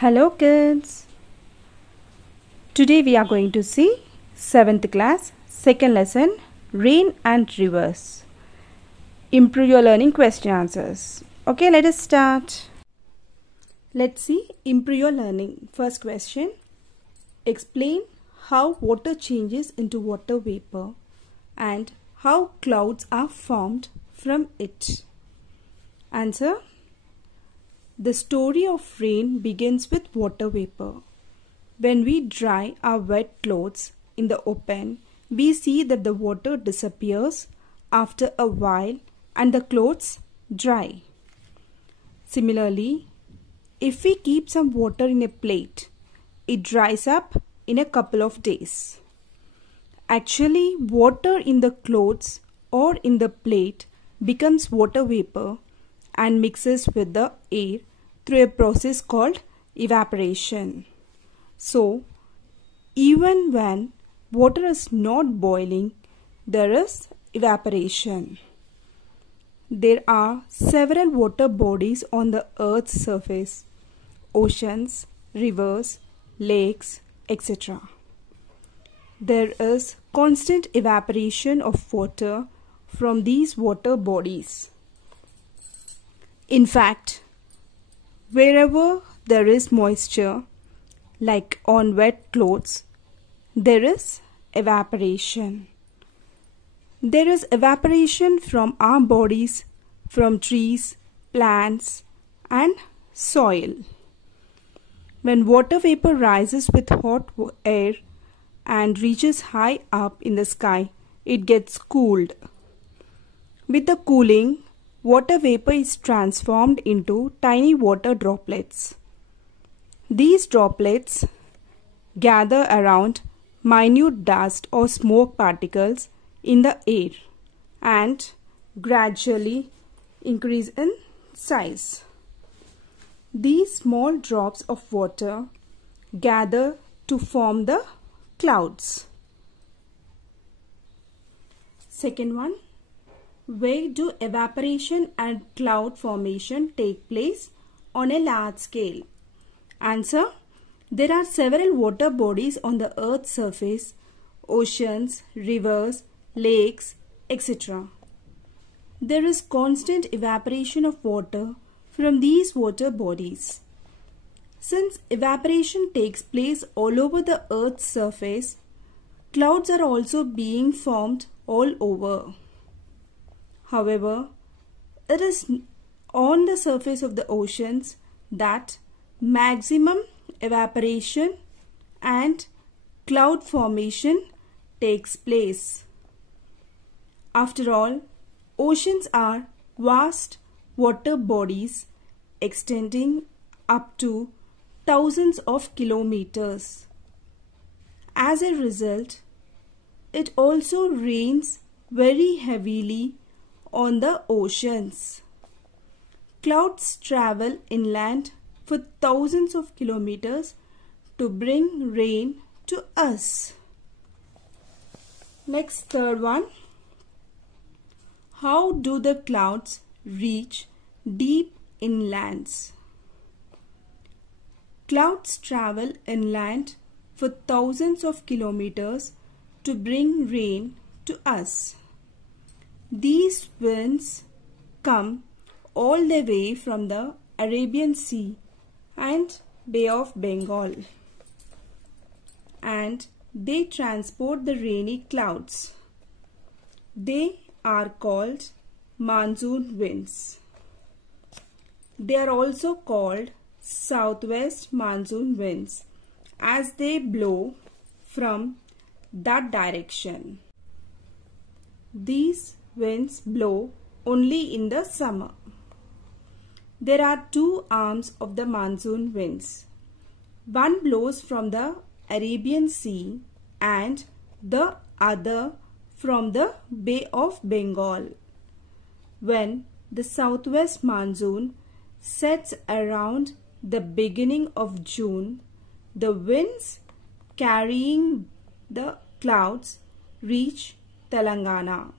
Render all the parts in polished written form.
Hello kids. Today we are going to see 7th class second lesson Rain and Rivers. Improve your learning question answers. Okay, let us start. Let's see improve your learning. First question. Explain how water changes into water vapor and how clouds are formed from it. Answer. The story of rain begins with water vapor. When we dry our wet clothes in the open, we see that the water disappears after a while and the clothes dry. Similarly, if we keep some water in a plate, it dries up in a couple of days. Actually, water in the clothes or in the plate becomes water vapor and mixes with the air through a process called evaporation. So, even when water is not boiling, there is evaporation. There are several water bodies on the Earth's surface: oceans, rivers, lakes, etc. There is constant evaporation of water from these water bodies. In fact, wherever there is moisture, like on wet clothes, there is evaporation. There is evaporation from our bodies, from trees, plants, and soil. When water vapor rises with hot air and reaches high up in the sky, it gets cooled. With the cooling, water vapor is transformed into tiny water droplets. These droplets gather around minute dust or smoke particles in the air and gradually increase in size. These small drops of water gather to form the clouds. Second one. Where do evaporation and cloud formation take place on a large scale? Answer. There are several water bodies on the Earth's surface: oceans, rivers, lakes, etc. There is constant evaporation of water from these water bodies. Since evaporation takes place all over the Earth's surface, clouds are also being formed all over. However, it is on the surface of the oceans that maximum evaporation and cloud formation takes place. After all, oceans are vast water bodies extending up to thousands of kilometers. As a result, it also rains very heavily on the oceans. Clouds travel inland for thousands of kilometers to bring rain to us. Next, third one. How do the clouds reach deep inlands? Clouds travel inland for thousands of kilometers to bring rain to us. These winds come all the way from the Arabian Sea and Bay of Bengal, and they transport the rainy clouds. They are called monsoon winds. They are also called southwest monsoon winds as they blow from that direction. These winds blow only in the summer. There are two arms of the monsoon winds. One blows from the Arabian Sea and the other from the Bay of Bengal. When the southwest monsoon sets around the beginning of June, the winds carrying the clouds reach Telangana.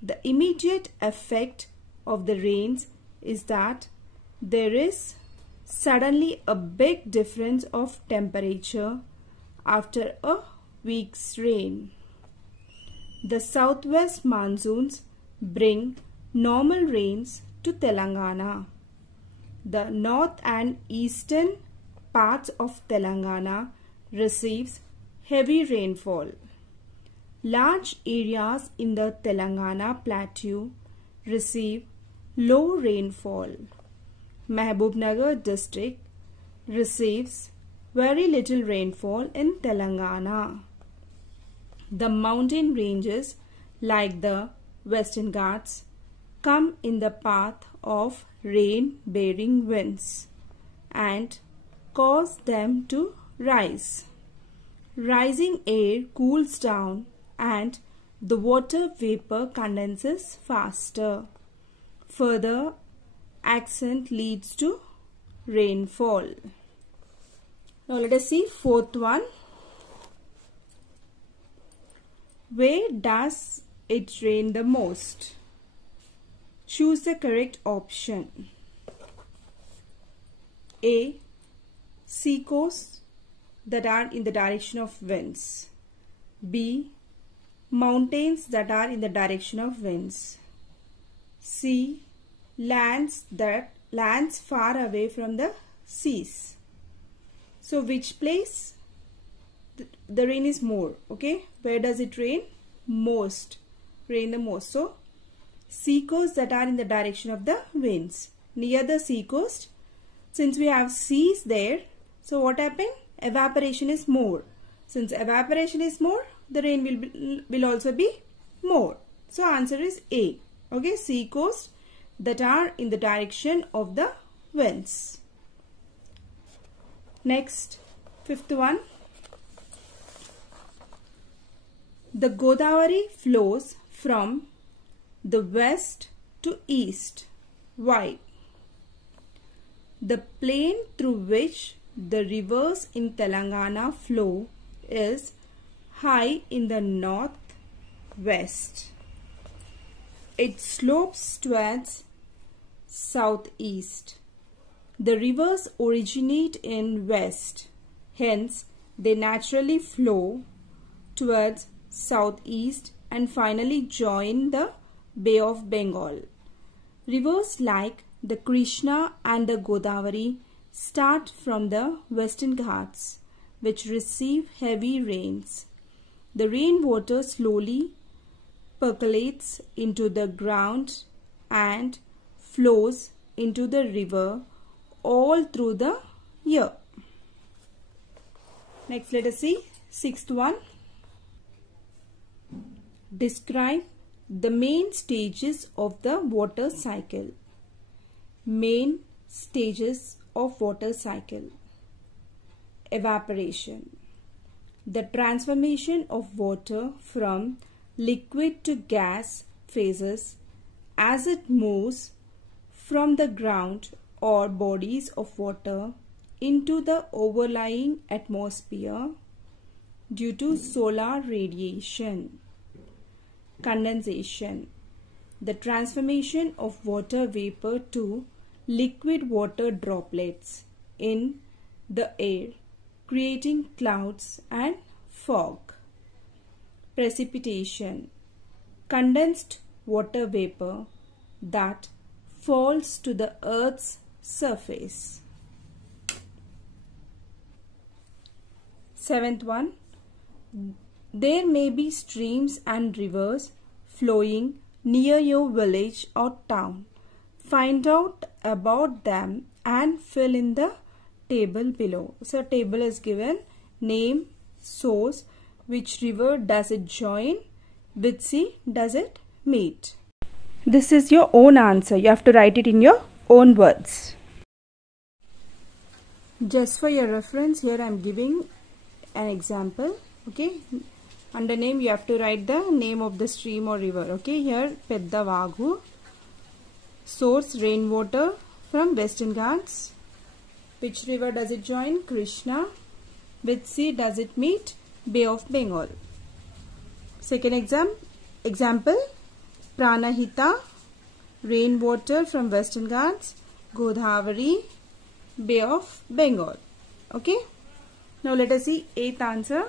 The immediate effect of the rains is that there is Suddenly a big difference of temperature after a week's rain. The southwest monsoons bring normal rains to Telangana. The north and eastern parts of Telangana receives heavy rainfall. Large areas in the Telangana plateau receive low rainfall. Mahbubnagar district receives very little rainfall in Telangana. The mountain ranges like the Western Ghats come in the path of rain-bearing winds and cause them to rise. Rising air cools down and the water vapor condenses faster. Further ascent leads to rainfall. Now let us see fourth one. Where does it rain the most? Choose the correct option. A. Sea coasts that are in the direction of winds. B. Mountains that are in the direction of winds. C. Lands far away from the seas. So which place the rain is more? Okay, where does it rain most? Rain the most. So sea coasts that are in the direction of the winds. Near the sea coast, since we have seas there, so what happened? Evaporation is more. Since evaporation is more, the rain will also be more. So answer is A. Okay, sea coasts that are in the direction of the winds. Next, fifth one. The Godavari flows from the west to east. Why? The plain through which the rivers in Telangana flow is high in the northwest. It slopes towards southeast. The rivers originate in west, hence they naturally flow towards southeast and finally join the Bay of Bengal. Rivers like the Krishna and the Godavari start from the Western Ghats, which receive heavy rains. The rainwater slowly percolates into the ground and flows into the river all through the year. Next, let us see sixth one. Describe the main stages of the water cycle. Main stages of water cycle. Evaporation. The transformation of water from liquid to gas phases as it moves from the ground or bodies of water into the overlying atmosphere due to solar radiation. Condensation. The transformation of water vapor to liquid water droplets in the air, creating clouds and fog. Precipitation. Condensed water vapor that falls to the earth's surface. Seventh one. There may be streams and rivers flowing near your village or town. Find out about them and fill in the table below. So table is given: name, source, which river does it join, which sea does it meet. This is your own answer. You have to write it in your own words. Just for your reference, here I am giving an example. Okay, under name you have to write the name of the stream or river. Okay, here Pedda Vagu. Source rainwater from Western Ghats. Which river does it join? Krishna. Which sea does it meet? Bay of Bengal. Second example Pranahita. Rainwater from Western Ghats. Godavari. Bay of Bengal. Okay. Now let us see 8th answer.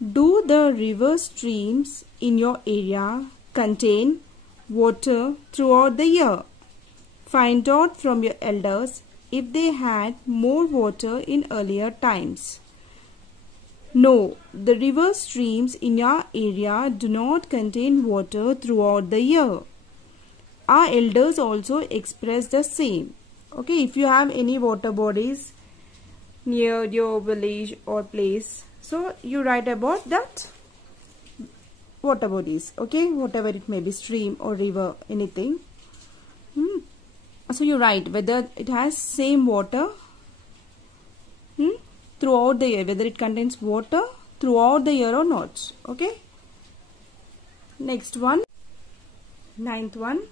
Do the river streams in your area contain water throughout the year? Find out from your elders if they had more water in earlier times. No, the river streams in your area do not contain water throughout the year. Our elders also express the same. Okay, if you have any water bodies near your village or place, so you write about that water bodies. Okay, whatever it may be, stream or river, anything. So you write whether it has same water throughout the year, whether it contains water throughout the year or not. Okay. Next one, 9th one.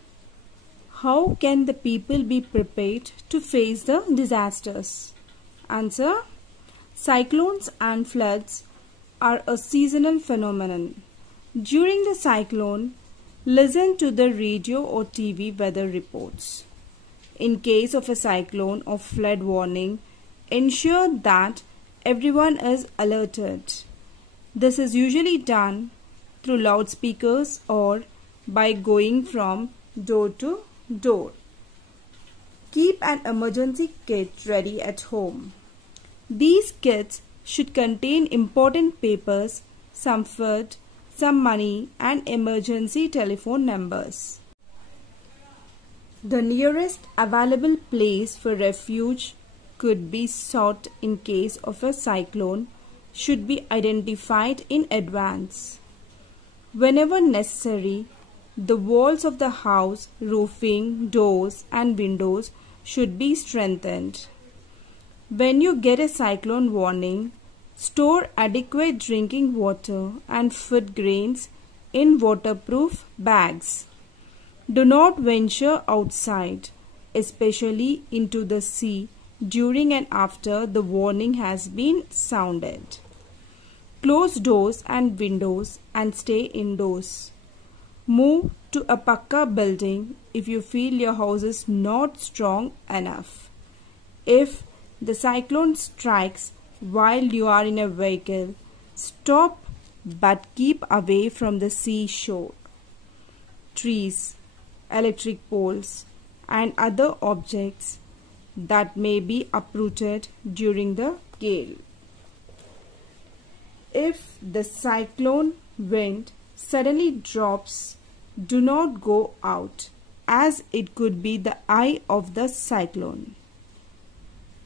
How can the people be prepared to face the disasters? Answer. Cyclones and floods are a seasonal phenomenon. During the cyclone, listen to the radio or TV weather reports. In case of a cyclone or flood warning, ensure that everyone is alerted. This is usually done through loudspeakers or by going from door to door. Keep an emergency kit ready at home. These kits should contain important papers, some food, some money, and emergency telephone numbers. The nearest available place for refuge could be sought in case of a cyclone should be identified in advance. Whenever necessary, the walls of the house, roofing, doors and windows should be strengthened. When you get a cyclone warning, store adequate drinking water and food grains in waterproof bags. Do not venture outside, especially into the sea, during and after the warning has been sounded. Close doors and windows and stay indoors. Move to a pakka building if you feel your house is not strong enough. If the cyclone strikes while you are in a vehicle, stop but keep away from the seashore. Trees, electric poles, and other objects that may be uprooted during the gale. If the cyclone wind suddenly drops, do not go out, as it could be the eye of the cyclone.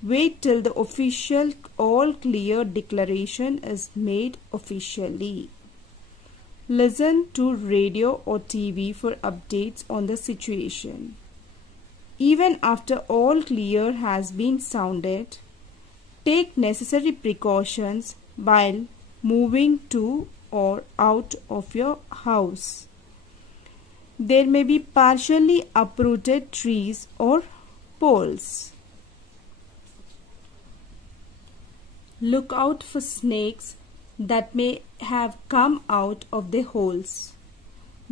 Wait till the official all clear declaration is made officially. Listen to radio or TV for updates on the situation. Even after all clear has been sounded, take necessary precautions while moving to or out of your house. There may be partially uprooted trees or poles. Look out for snakes that may have come out of their holes.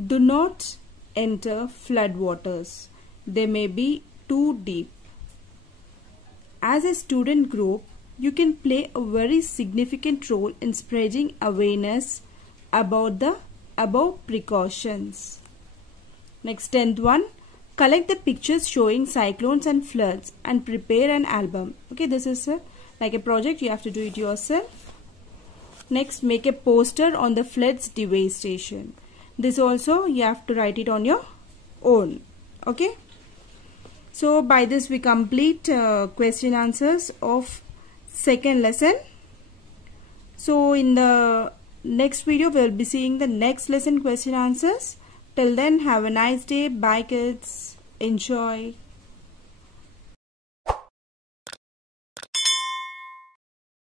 Do not enter flood waters. They may be too deep. As a student group, you can play a very significant role in spreading awareness about the above precautions. Next, 10th one. Collect the pictures showing cyclones and floods and prepare an album. Okay, this is like a project. You have to do it yourself. Next, make a poster on the floods devastation. This also you have to write it on your own. Okay. So by this we complete question answers of second lesson. So in the next video we will be seeing the next lesson question answers. Till then, have a nice day. Bye kids. Enjoy.